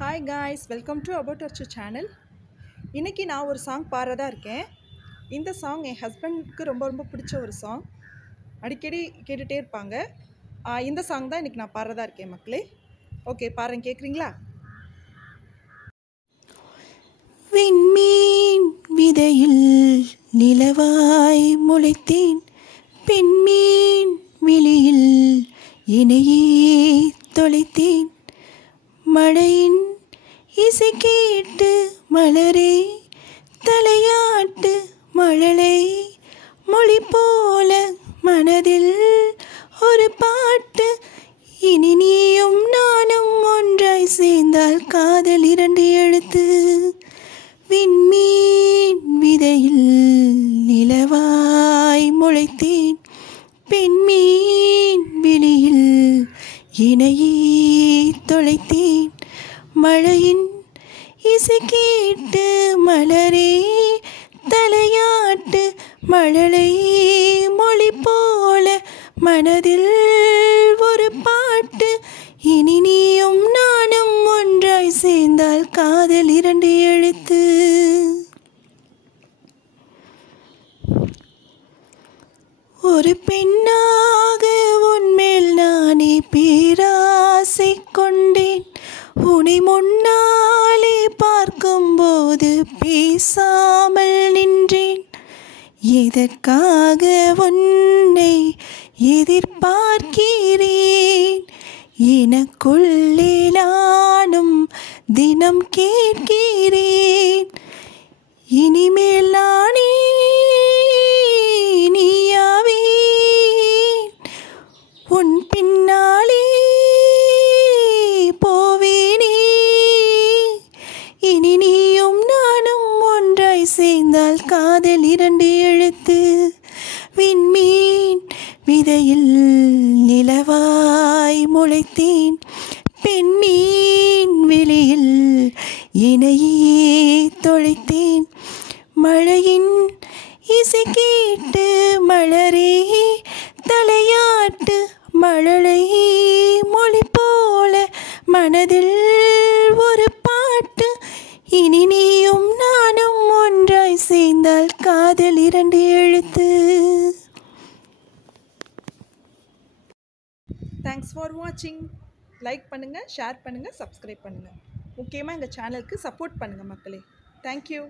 Hi guys, welcome to about Archu channel. இன்றைக்கி நான் ஒரு சாங் பாடுறதா இருக்கேன். இந்த சாங் என் ஹஸ்பண்டுக்கு ரொம்ப ரொம்ப பிடிச்ச ஒரு சாங். அடிக்கடி கேட்டுகிட்டே இருப்பாங்க. இந்த சாங் தான் இன்றைக்கி நான் பாடுறதா இருக்கேன் மக்களே. ஓகே, பாருங்க, கேட்குறீங்களா? விண்மீன் விதையில் நிலவாய் முளைத்தேன், பெண்மீன் விழியில் இணையே தொலைத்தேன். மழையின் இசை கேட்டு மலரே தலையாட்டு, மழலை மொழி போல மனதில் ஒரு பாட்டு. இனி நீயும் நானும் ஒன்றாய் சேர்ந்தால் காதல் இரண்டு எழுத்து. விண்மீன் விதையில் நிலவாய் முளைத்தேன், பெண்மீன் விழியில் இணையே தொலைத்தேன். மழையின் இசை கேட்டு மலரே தலையாட்டு, மழலை மொழி போல மனதில் ஒரு பாட்டு. இனி நீயும் நானும் ஒன்றாய் சேர்ந்தால் காதல் இரண்டு எழுத்து. ஒரு பெண்ணாக உன்மேல் நானே பேராசை கொண்டேன். உன்னை முன்னாலே பார்க்கும்போது பேசாமல் நின்றேன். எதற்காக உன்னை எதிர்பார்க்கிறேன்? எனக்குள்ளே நானும் தினம் கேட்கிறேன். இனிமேல் நானே நீயாவேன், உன் பின்னாலே போவேனே. இனி நீயும் நானும் ஒன்றாய் சேர்ந்தால் காதல் இரண்டு எழுத்து. விண்மீன் விதையில் நிலவாய் முளைத்தேன், பெண்மீன் வெளியில் இணையே தொலைத்தேன். மழையின் இசை கேட்டு மலரே தலையாட்டு, மழலை மொழி போல மனதில் ஒரு பாட்டு. இனி நீயும் நானும் ஒன்றாய் சேர்ந்தால் காதல் இரண்டு எழுத்து. தேங்க்ஸ் ஃபார் வாட்சிங். லைக் பண்ணுங்கள், ஷேர் பண்ணுங்கள், சப்ஸ்கிரைப் பண்ணுங்கள். முக்கியமாக எங்கள் சேனலுக்கு சப்போர்ட் பண்ணுங்கள் மக்களே. தேங்க்யூ.